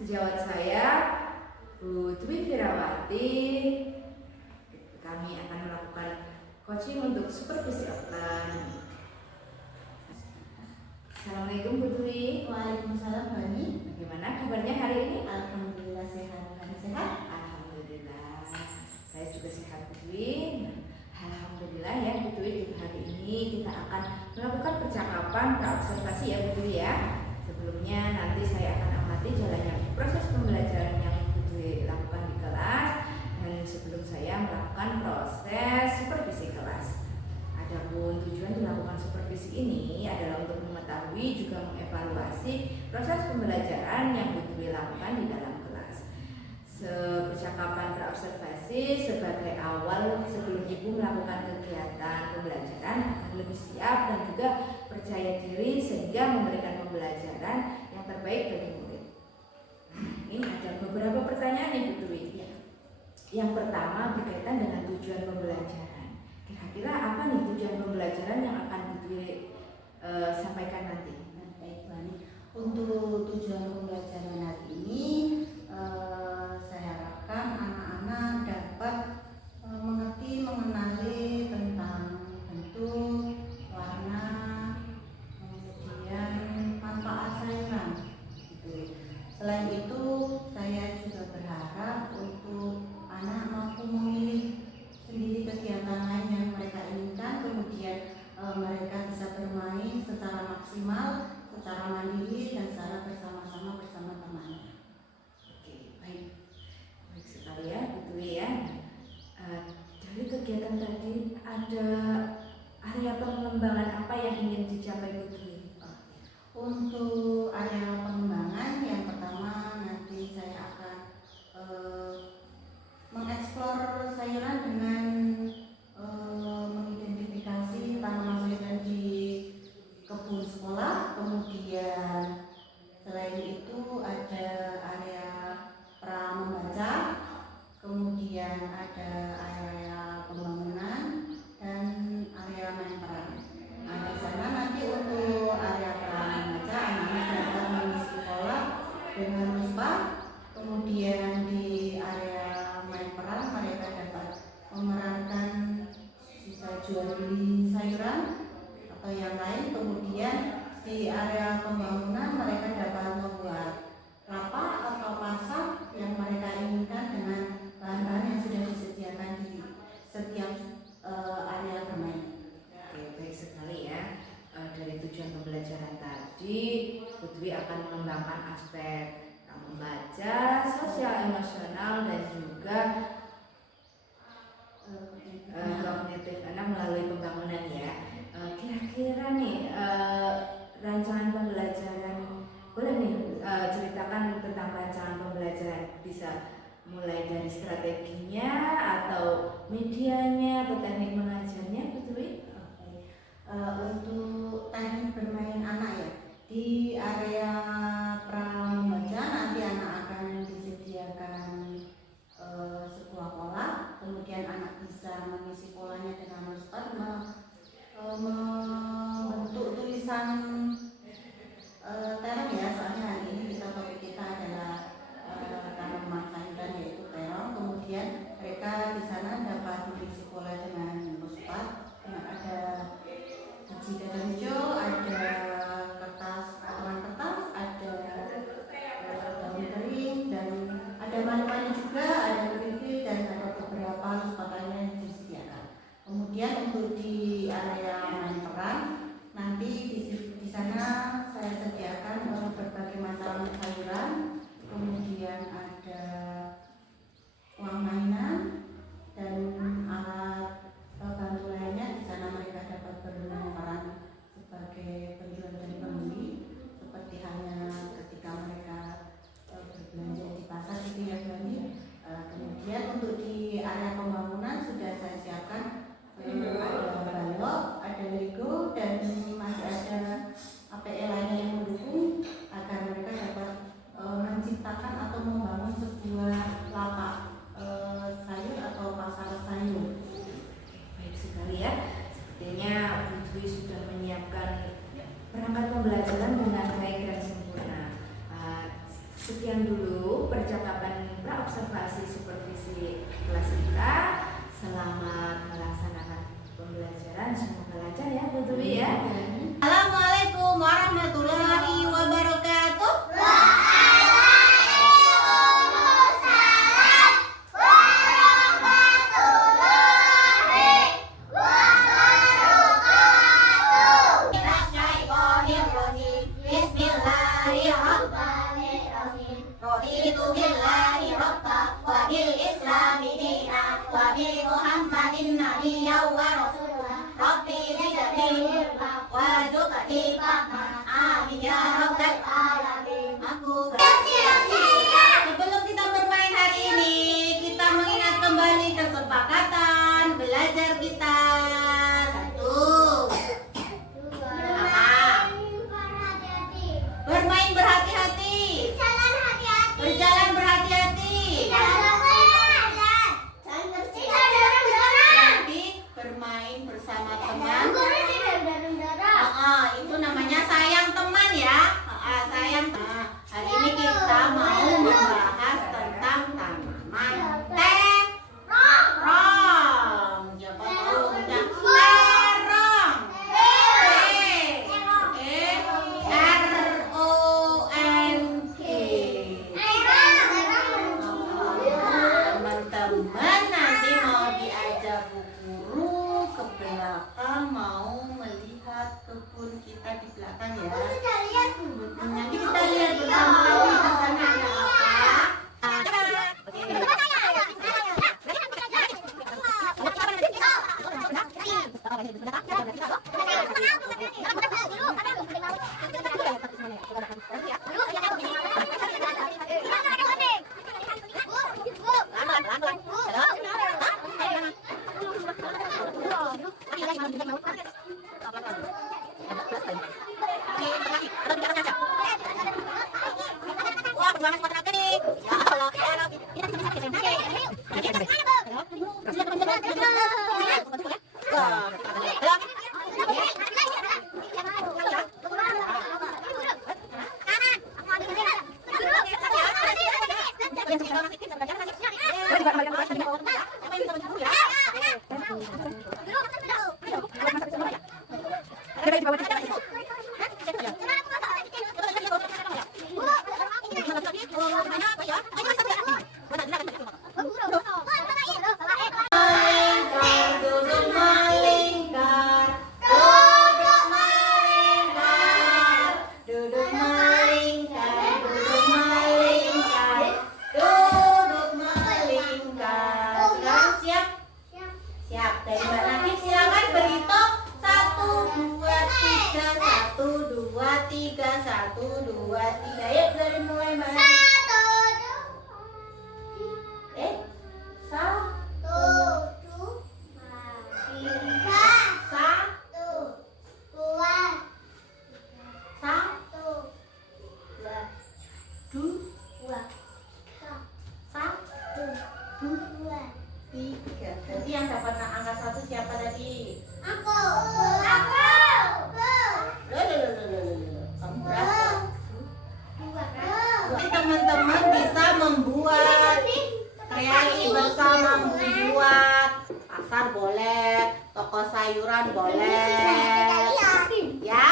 Sejawat saya Bu Dwi Firawati. Kami akan melakukan coaching untuk supervisi offline. Assalamualaikum Bu Dwi. Waalaikumsalam Bani. Bagaimana kabarnya hari ini? Alhamdulillah sehat. Bani sehat? Alhamdulillah. Saya juga sehat Bu Dwi. Alhamdulillah ya Bu Dwi, di hari ini kita akan melakukan percakapan praobservasi ya Bu Dwi ya. Sebelumnya nanti saya akan amati jalannya proses pembelajaran yang Bu Dwi lakukan di kelas, dan sebelum saya melakukan proses supervisi kelas. Adapun tujuan dilakukan supervisi ini adalah untuk mengetahui juga mengevaluasi proses pembelajaran yang Bu Dwi lakukan di dalam kelas. Percakapan praobservasi sebagai awal sebelum Ibu melakukan kegiatan pembelajaran akan lebih siap dan juga percaya diri sehingga memberikan pembelajaran yang terbaik bagi murid. Ini ada beberapa pertanyaan nih Bu Dwi. Yang pertama berkaitan dengan tujuan pembelajaran. Kira-kira apa nih tujuan pembelajaran yang akan Bu Dwi sampaikan nanti? Baik Bani. Untuk tujuan pembelajaran hari ini, saya harapkan anak-anak dapat mengerti, mengenali tentang bentuk, warna, kemudian manfaat sayuran. Gitu. Selain itu, saya juga berharap untuk anak mampu memilih sendiri kegiatan lain yang mereka inginkan, kemudian mereka bisa bermain secara maksimal, secara mandiri, dan secara bersama-sama bersama temannya. Oke, baik sekali ya Bu Dwi ya. Dari kegiatan tadi ada area pengembangan apa yang ingin dicapai Bu Dwi? Untuk area pengembangan, yang pertama nanti saya akan mengeksplor sayuran dengan mengidentifikasi tanaman sayuran di kebun sekolah. Kemudian selain itu ada area pra membaca, kemudian ada area pembangunan dan area main peran. Nah, di sana nanti untuk area pra membaca, anak-anak dapat mengisi pola dengan muspa. Kemudian di area main peran mereka dapat memerankan sisa jual beli sayuran atau yang lain. Kemudian di area pembangunan mereka dapat membuat lapak atau pasak yang mereka inginkan dengan bahan-bahan yang sudah disediakan di setiap area bermain. Oke, baik sekali ya. Dari tujuan pembelajaran tadi, Bu Dwi akan mengembangkan aspek membaca, sosial emosional, dan juga kognitif anak melalui pembangunan ya. Kira-kira nih rancangan pembelajaran, boleh nih ceritakan tentang rancangan pembelajaran, bisa mulai dari strateginya atau medianya atau teknik mengajarnya Bu Dwi? Untuk teknik bermain anak ya, di area pra membaca nanti anak akan disediakan sebuah pola, kemudian anak bisa mengisi polanya dengan cepat, membentuk tulisan terong ya, soalnya hari ini topik kita adalah tanaman sayuran yaitu terong. Kemudian mereka di sana dapat mengisi pola dengan cepat, dengan ada biji kacang hijau, ada kertas, potongan kertas, ada daun kering, dan ada mani-mani juga, ada keripik, dan ada beberapa luspatannya yang disediakan. Kemudian untuk di area main peran, nanti di sana saya sediakan berbagai macam sayuran, kemudian ada uang mainan dan alat bantu lainnya. Di sana mereka dapat bermain peran sebagai penjual dan pembeli, seperti halnya ketika mereka berbelanja di pasar gitu ya Bani. Sekian dulu percakapan praobservasi supervisi kelas kita. Selamat melaksanakan pembelajaran, semoga lancar ya Bu Dwi ya. Assalamualaikum warahmatullahi wabarakatuh. Raditu billahi rabba wa bil islami dina wa bi Muhammadin nabiyyan wa rasulah. Rabbi zidni warzuqni fahma. Amin ya rabbal alamin. Sebelum kita bermain hari ini, kita mengingat kembali kesepakatan belajar kita. Bermain berhati-hati. Berjalan berhati-hati. Nanti bermain bersama teman. Itu namanya sayang teman ya. Sayang. Hari ini kita mau membahas tentang tanaman terong. Siapa tahu udah terong. T-E-R-O-N-G. Teman-teman nanti mau diajak Bu Guru ke belakang, mau melihat kebun kita di belakang ya. Nanti kita lihat bersama di sana ada Nanti yang dapat angka 1 siapa tadi? Aku. Kamu berapa? Teman-teman bisa membuat kreasi bersama, membuat pasar boleh, toko sayuran boleh, ya?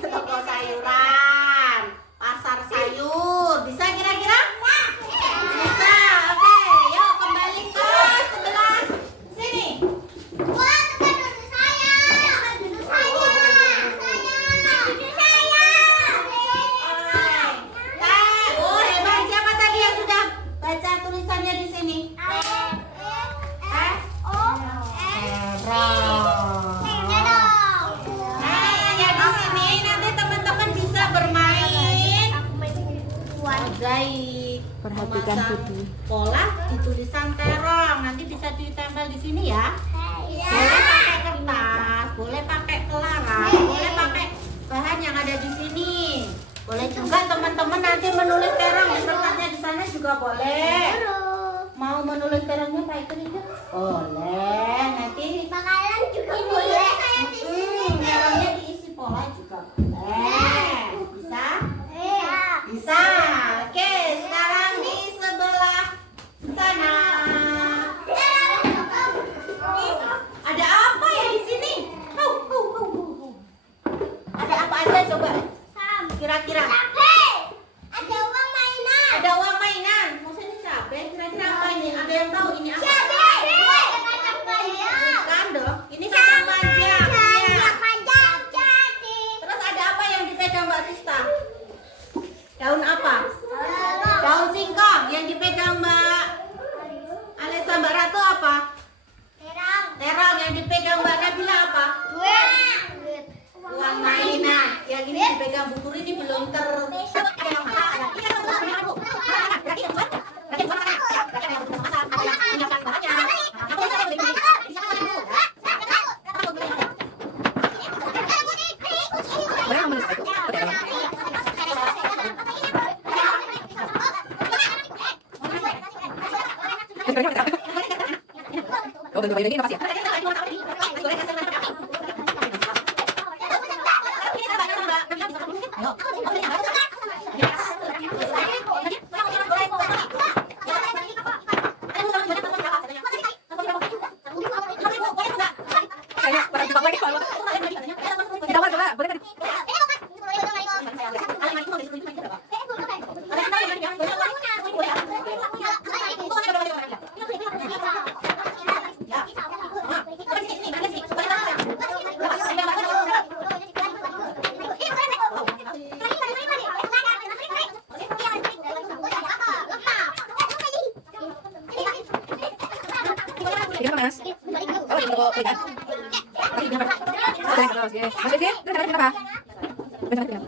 Toko sayuran, pasar sayur, bisa kira-kira? Bisa, oke. Yuk kembali ke sebelah sini. Hebat, siapa tadi yang sudah baca tulisannya di sini? Mozaik, Perhatikan Putri. pola di tulisan terong, nanti bisa ditempel di sini ya. Boleh pakai kertas, boleh pakai pelaras, boleh pakai bahan yang ada di sini. Boleh juga teman-teman nanti menulis terong di kertasnya di sana juga boleh. Mau menulis terongnya pakai kertas? Boleh. Nanti Makanan juga boleh. terongnya diisi pola juga boleh. Bisa? Bisa. kira-kira? Ada uang mainan. Ada uang mainan. Maksudnya cabai, kira-kira apa ini? Ada yang tahu ini apa? Bukan dong. Ini kacang panjang. Iya. Terus ada apa yang dipegang Mbak Tista? Daun apa? Daun singkong. Yang dipegang Mbak Alesa, Mbak Ratu apa? Terong. Yang dipegang Mbak Nabila apa? Uang mainan. Yang ini dipegang Bu Turi, ini belum ter. Oh, bentuk ini apa sih? Kayak barang jebak lagi kalau. Kita coba, boleh kan? Kita Mas. Oh, ini kok kan? Oke, terus ya. Mas Didi, terus kenapa? Benar benar.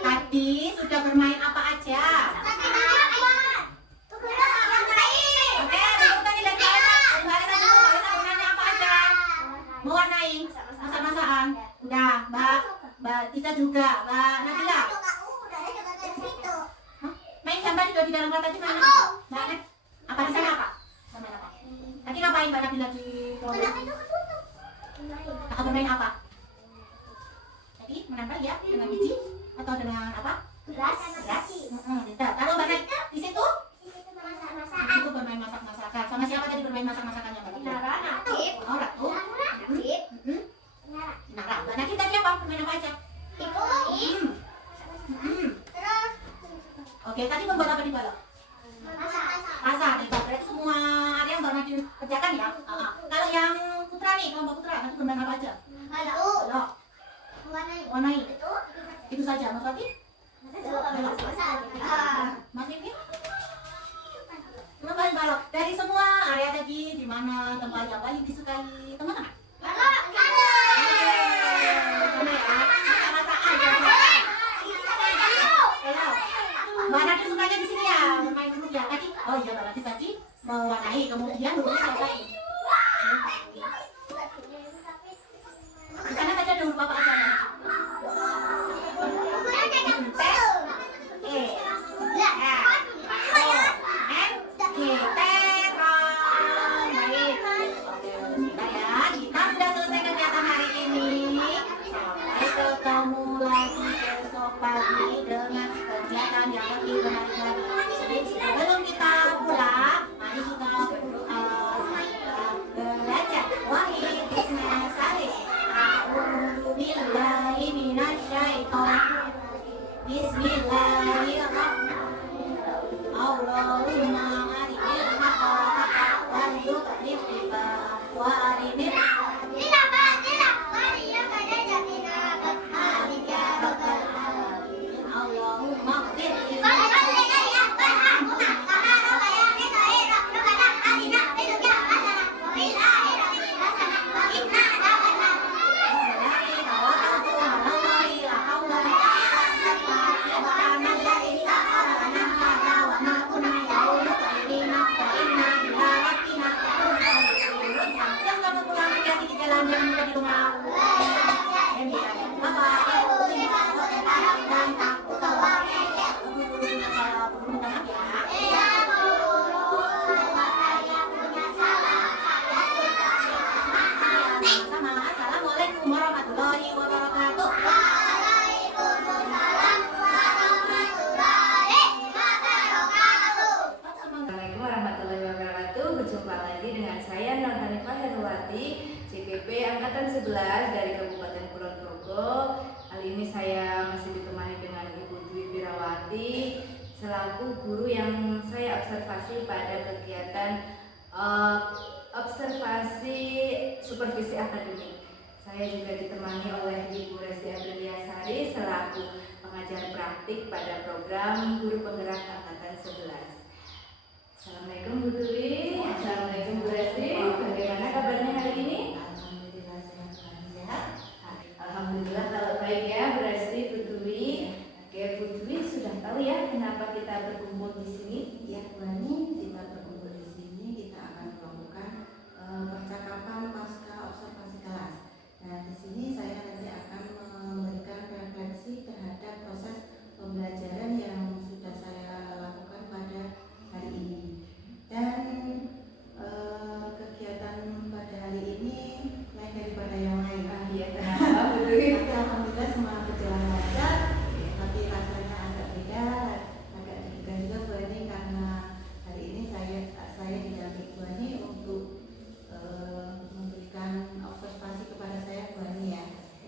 Tadi sudah bermain apa aja? Oke, tadi dari Mbak Alisa bermain apa aja? Mewarnai masak-masakan. Udah, Mbak Tisa juga, Mbak Nabila. Main gambar juga di dalam kata aja mana? Mbak Nek, apa di sana apa? Tadi ngapain Mbak Nabila di kelompok? Kakak bermain apa? Tadi menempel ya dengan biji atau dengan apa? Beras. Kalau Mbak Nek di situ? Itu bermain masak-masakan. Sama siapa tadi bermain masak-masakannya Mbak Nabila? Oh, Ratu. Nara. Mbak Naki tadi apa? Bermain apa aja? Oke, tadi membuat apa di balok? Masak. Berarti semua area Mbak Naki kerjakan ya? Kalau yang putra nih, kelompok putra, nanti bermain apa aja? Balok. Warnai. Itu saja, Mas Fatih? Mas Vivi? Membuat balok. Dari semua area tadi, di mana tempat yang paling disukai teman-teman? Mbak Naki sukanya di sini ya, bermain dulu ya tadi. Oh iya, Mbak Naki tadi mewarnai, kemudian hurufnya apa lagi? Di sana tadi ada huruf apa aja? T, E, F, O, N, G. angkatan 11 dari Kabupaten Kulon Progo. Kali ini saya masih ditemani dengan Ibu Dwi Wirawati selaku guru yang saya observasi pada kegiatan observasi supervisi akademik. Saya juga ditemani oleh Ibu Resti Apriliasari selaku pengajar praktik pada program Guru Penggerak angkatan 11. Assalamualaikum Bu Dwi. Assalamualaikum Bu Resti. Bagaimana kabarnya hari ini? Alhamdulillah sehat. Alhamdulillah kalau baik ya Bu Resti, Bu Dwi. Oke, Bu Dwi sudah tahu ya kenapa kita berkumpul di sini? Ya, Bu Ani, kita berkumpul di sini kita akan melakukan percakapan pasca observasi kelas. Nah, di sini saya nanti akan memberikan refleksi terhadap proses pembelajaran yang sudah saya lakukan pada hari ini. Dan kegiatan pada hari ini lain daripada yang lain. Iya, kenapa Bu Dwi? Tapi alhamdulillah semua berjalan lancar. Tapi rasanya agak beda, agak deg-degan juga Bu Ani, karena hari ini saya didampingi Bu Ani untuk memberikan observasi kepada saya Bu Ani ya,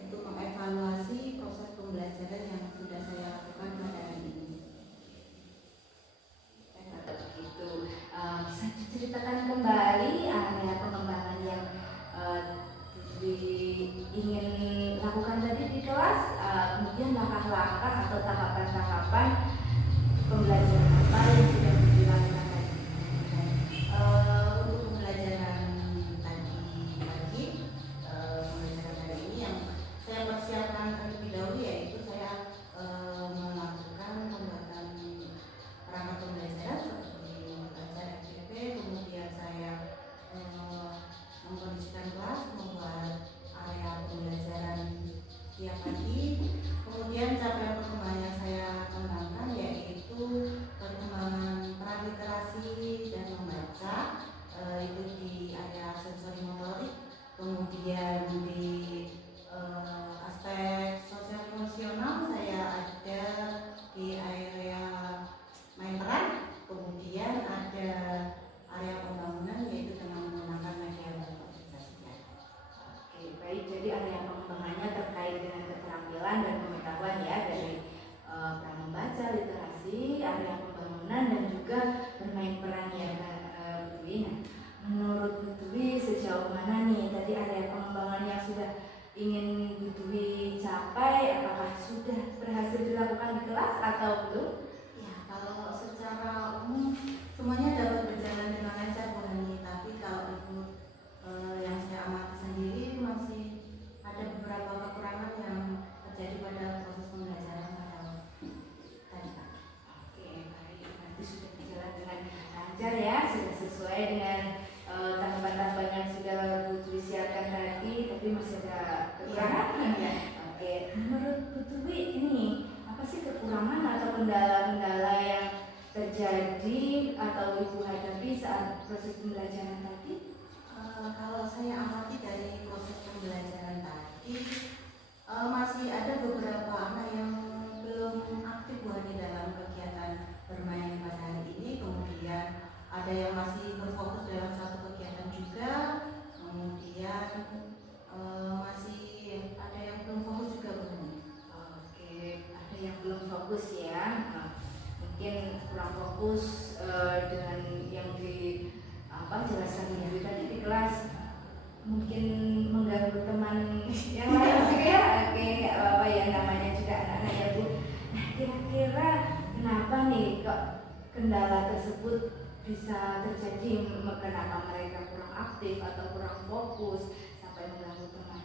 untuk mengevaluasi proses pembelajaran yang sudah saya lakukan pada hari ini. Begitu. Bisa diceritakan kembali area pengembangan yang ingin lakukan tadi di kelas, kemudian langkah-langkah atau tahapan-tahapan pembelajaran apa yang sudah dilakukan tadi? Untuk pembelajaran tadi pagi, pembelajaran hari ini yang saya persiapkan terlebih dahulu yaitu saya melakukan pembuatan perangkat pembelajaran seperti membaca FJP, kemudian saya mengkondisikan kelas, membuat area pembelajaran tiap pagi. Kemudian capaian perkembangan yang saya kembangkan yaitu perkembangan praliterasi dan membaca, itu di area sensori motorik, kemudian di aspek sosial emosional saya ada di area main peran, kemudian ada area pembangunan yaitu dengan menggunakan media berkomunikasi. Oke, baik. Jadi area pengembangannya terkait dengan keterampilan dan pengetahuan ya, dari membaca, literasi, area pembangunan dan juga bermain peran ya Bu Dwi. Nah, menurut Bu Dwi sejauh mana nih tadi area pengembangan yang sudah ingin Bu Dwi capai, apakah sudah berhasil dilakukan di kelas atau belum? Ya, kalau secara umum semuanya dapat berjalan dengan lancar Bu Hani, tapi kalau untuk yang saya amati sendiri masih ada beberapa kekurangan yang terjadi pada proses pembelajaran pada tadi Pak. Oke, baik. Nanti sudah berjalan dengan lancar ya, sudah sesuai dengan tahapan-tahapan yang sudah Bu Dwi siapkan tadi, tapi masih ada kekurangan. Ya. Oke, menurut Bu Dwi ini apa sih kekurangan atau kendala-kendala yang terjadi atau Ibu hadapi saat proses pembelajaran tadi? Kalau saya amati dari proses pembelajaran tadi, masih ada beberapa anak yang belum aktif Bu Hani dalam kegiatan bermain pada hari ini. Kemudian ada yang masih berfokus dalam satu kegiatan juga. Kemudian masih ada yang belum fokus juga Bu Hani. Oke, ada yang belum fokus ya. Nah, mungkin kurang fokus dengan yang jelaskan Bu Dwi tadi di kelas, mungkin mengganggu teman yang lain juga ya. Oke, nggak apa-apa ya, namanya juga anak-anak ya Bu. Nah, kira-kira kenapa nih kok kendala tersebut bisa terjadi? Kenapa mereka kurang aktif atau kurang fokus sampai mengganggu teman?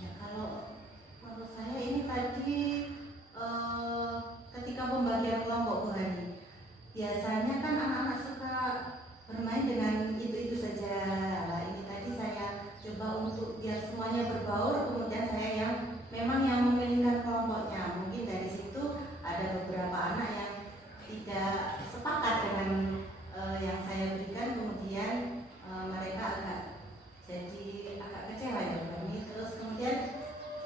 Ya, kalau menurut saya ini tadi ketika pembagian kelompok Bu Hani, biasanya kan anak-anak suka bermain dengan itu saja. Nah, ini tadi saya coba untuk biar semuanya berbaur, kemudian saya yang memang yang memilihkan kelompoknya. Mungkin dari situ ada beberapa anak yang tidak sepakat dengan yang saya berikan, kemudian mereka agak kecewa ya Bu Hani. Terus kemudian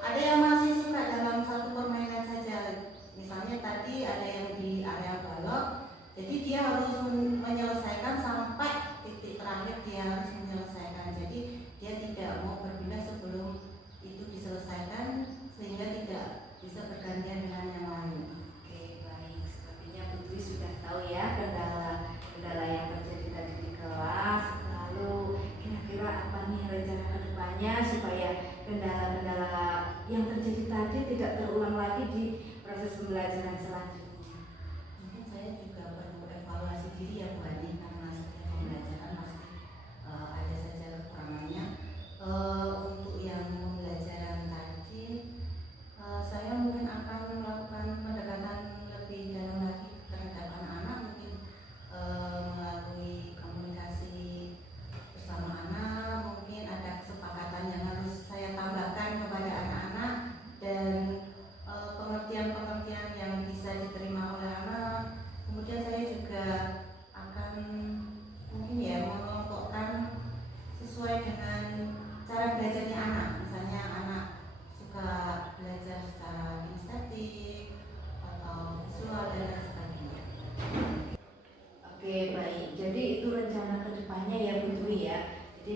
ada yang masih suka dalam satu permainan saja. Misalnya tadi ada yang di area balok, jadi dia harus menyelesaikan sampai titik terakhir, dia harus menyelesaikan. Jadi dia tidak mau berpindah sebelum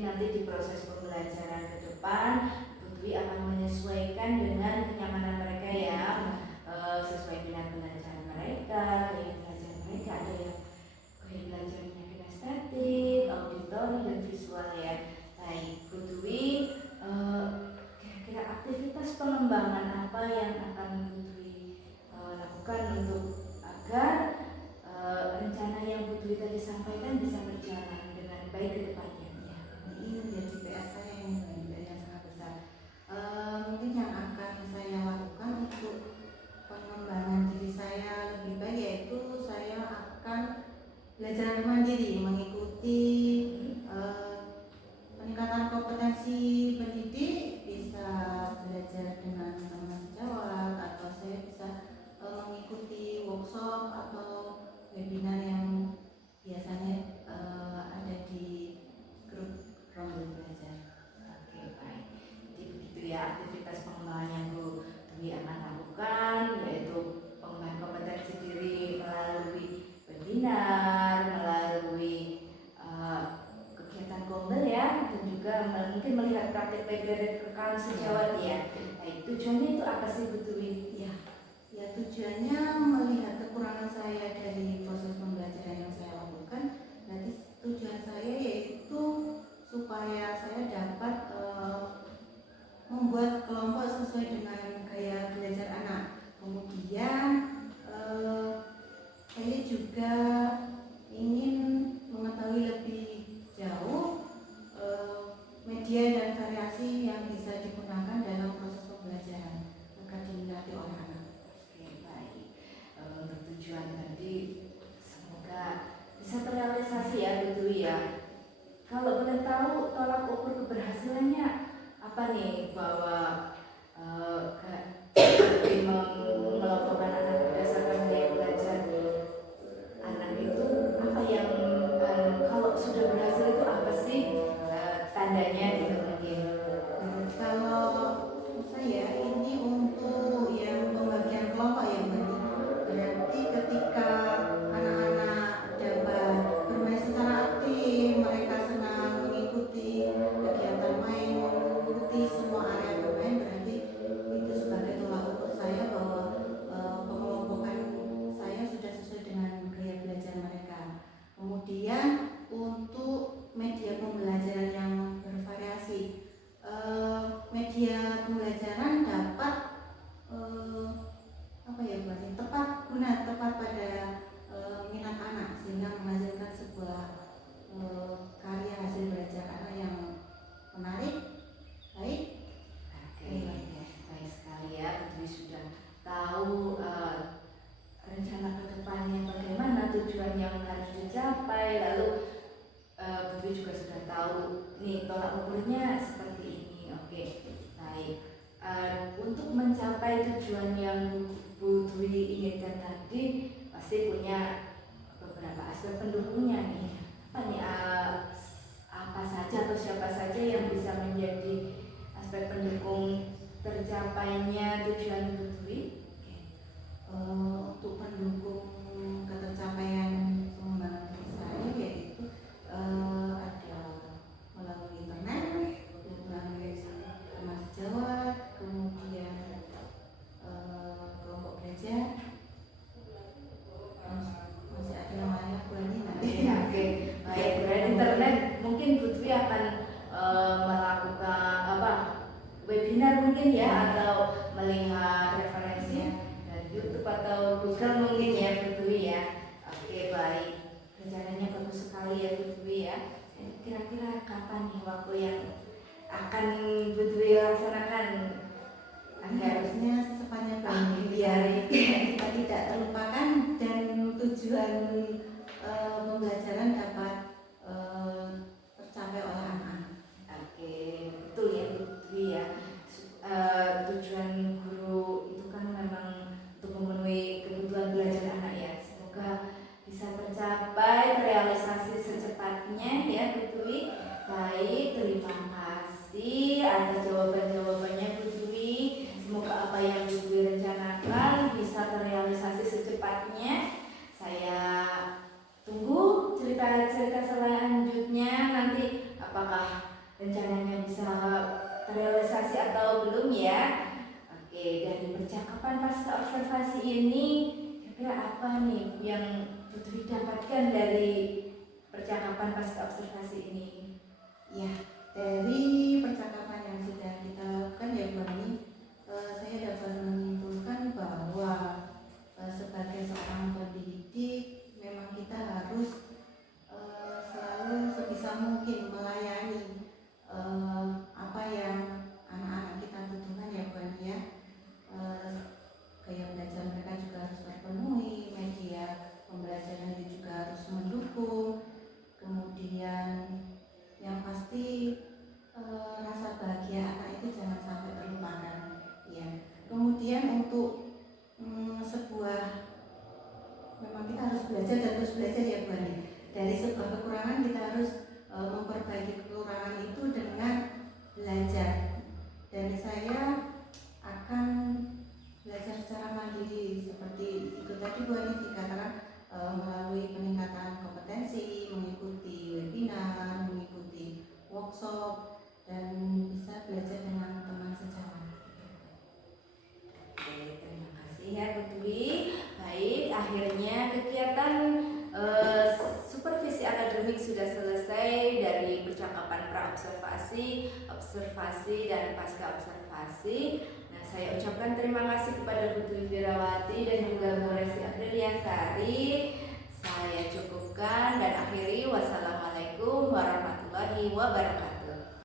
nanti di proses pembelajaran ke depan Bu Dwi akan menyesuaikan dengan kenyamanan mereka ya, sesuai dengan belajar mereka, gaya belajar mereka. Ada yang gaya belajarnya kinestetik, auditori dan visual ya. Baik Bu Dwi, kira-kira aktivitas pengembangan apa yang akan Bu Dwi lakukan untuk agar rencana yang Bu Dwi tadi sampaikan bisa berjalan dengan baik ke depannya? Ya. Ini menjadi PR saya yang sangat besar. Mungkin yang akan saya lakukan untuk pengembangan diri saya lebih baik yaitu saya akan belajar mandiri, mengikuti peningkatan kompetensi pendidik, bisa belajar dengan teman sejawat, atau saya bisa mengikuti workshop atau webinar yang biasanya ada di grup Rombel Belajar. Oke, baik. Jadi begitu ya aktivitas pengembangan yang Bu Dwi akan lakukan, yaitu pengembangan kompetensi diri melalui webinar, melalui kegiatan gombel ya, dan juga mungkin melihat praktik baik dari rekan sejawat ya. Baik, tujuannya itu apa sih Bu Dwi? Ya tujuannya melihat kekurangan saya dari proses pembelajaran yang saya lakukan. Nanti tujuan saya yaitu supaya saya dapat membuat kelompok sesuai dengan gaya belajar anak. Kemudian saya juga ingin mengetahui lebih jauh media dan variasi yang bisa digunakan dalam proses pembelajaran agar diminati oleh anak. Oke, baik. Untuk tujuan tadi semoga bisa terrealisasi ya Bu Dwi ya. Kalau boleh tahu tolak ukur keberhasilannya apa nih, bahwa mengelompokkan anak berdasarkan gaya belajar anak itu apa yang kalau sudah berhasil itu apa sih tandanya gitu mungkin? Kalau saya ini untuk yang pembagian kelompok ya berarti ketika anak-anak dapat bermain secara aktif, mereka senang mengikuti kegiatan main, mengikuti semua area bermain, berarti itu sebagai tolak ukur saya bahwa pengelompokan saya sudah sesuai dengan gaya belajar mereka. Kemudian untuk media pembelajaran yang bervariasi, media pembelajaran dapat tepat guna, tepat pada minat anak sehingga menghasilkan sebuah karya hasil belajar anak yang menarik, baik. Baik sekali ya, Bu Dwi sudah tahu rencana ke depannya bagaimana, tujuan yang harus dicapai, lalu Bu Dwi juga sudah tahu nih tolak ukurnya seperti ini. Oke, baik. Untuk mencapai tujuan yang Bu Dwi inginkan tadi pasti punya beberapa aspek pendukungnya nih. Apa nih apa saja atau siapa saja yang bisa menjadi aspek pendukung tercapainya tujuan Bu Dwi? Untuk pendukung ketercapaian pengembangan diri saya yaitu ada melalui internet, melalui teman sejawat, kemudian kelompok belajar, masih ada yang lain aku ini nanti. Oke, baik. Berarti internet mungkin Bu Dwi akan melakukan webinar mungkin ya, atau melihat referensi dari YouTube atau Google mungkin ya Bu Dwi ya. Oke, baik. Rencananya bagus sekali ya Bu Dwi ya. Kira-kira kapan nih waktu yang akan Bu Dwi laksanakan? Harusnya secepatnya biar kita tidak terlupakan dan tujuan pembelajaran dapat tercapai oleh anak-anak. Oke, betul ya Bu Dwi ya. Tujuan guru itu kan memang untuk memenuhi kebutuhan belajar anak ya. Semoga bisa tercapai, terrealisasi secepatnya ya Bu Dwi. Baik, terima kasih atas jawaban-jawabannya Bu Dwi. Semoga apa yang apakah rencananya bisa terrealisasi atau belum ya? Oke, dari percakapan pasca observasi ini kira-kira apa nih yang Putri dapatkan dari percakapan pasca observasi ini? Ya, dari percakapan yang sudah kita lakukan ya Bu Ani, saya dapat menyimpulkan bahwa sebagai seorang pendidik memang kita harus selalu sebisa mungkin melayani apa yang anak-anak kita butuhkan ya Bu Ani ya. Gaya belajar mereka juga harus terpenuhi, media pembelajaran itu juga harus mendukung, kemudian yang pasti rasa bahagia anak itu jangan sampai terlupakan ya. Kemudian untuk sebuah, memang kita harus belajar dan terus belajar ya Bu Ani. Dari sebuah kekurangan kita harus memperbaiki kekurangan itu dengan belajar. Dan saya akan belajar secara mandiri seperti itu tadi Bu Ani dikatakan, melalui peningkatan kompetensi, mengikuti webinar, mengikuti workshop, dan bisa belajar dengan teman sejawat. Oke, terima kasih ya Bu Dwi. Baik, akhirnya kegiatan supervisi akademik sudah selesai dari percakapan pra-observasi, observasi, dan pasca observasi. Nah, saya ucapkan terima kasih kepada Bu Dwi Firawati dan juga Bu Resti Apriliasari. Saya cukupkan dan akhiri. Wassalamualaikum warahmatullahi wabarakatuh.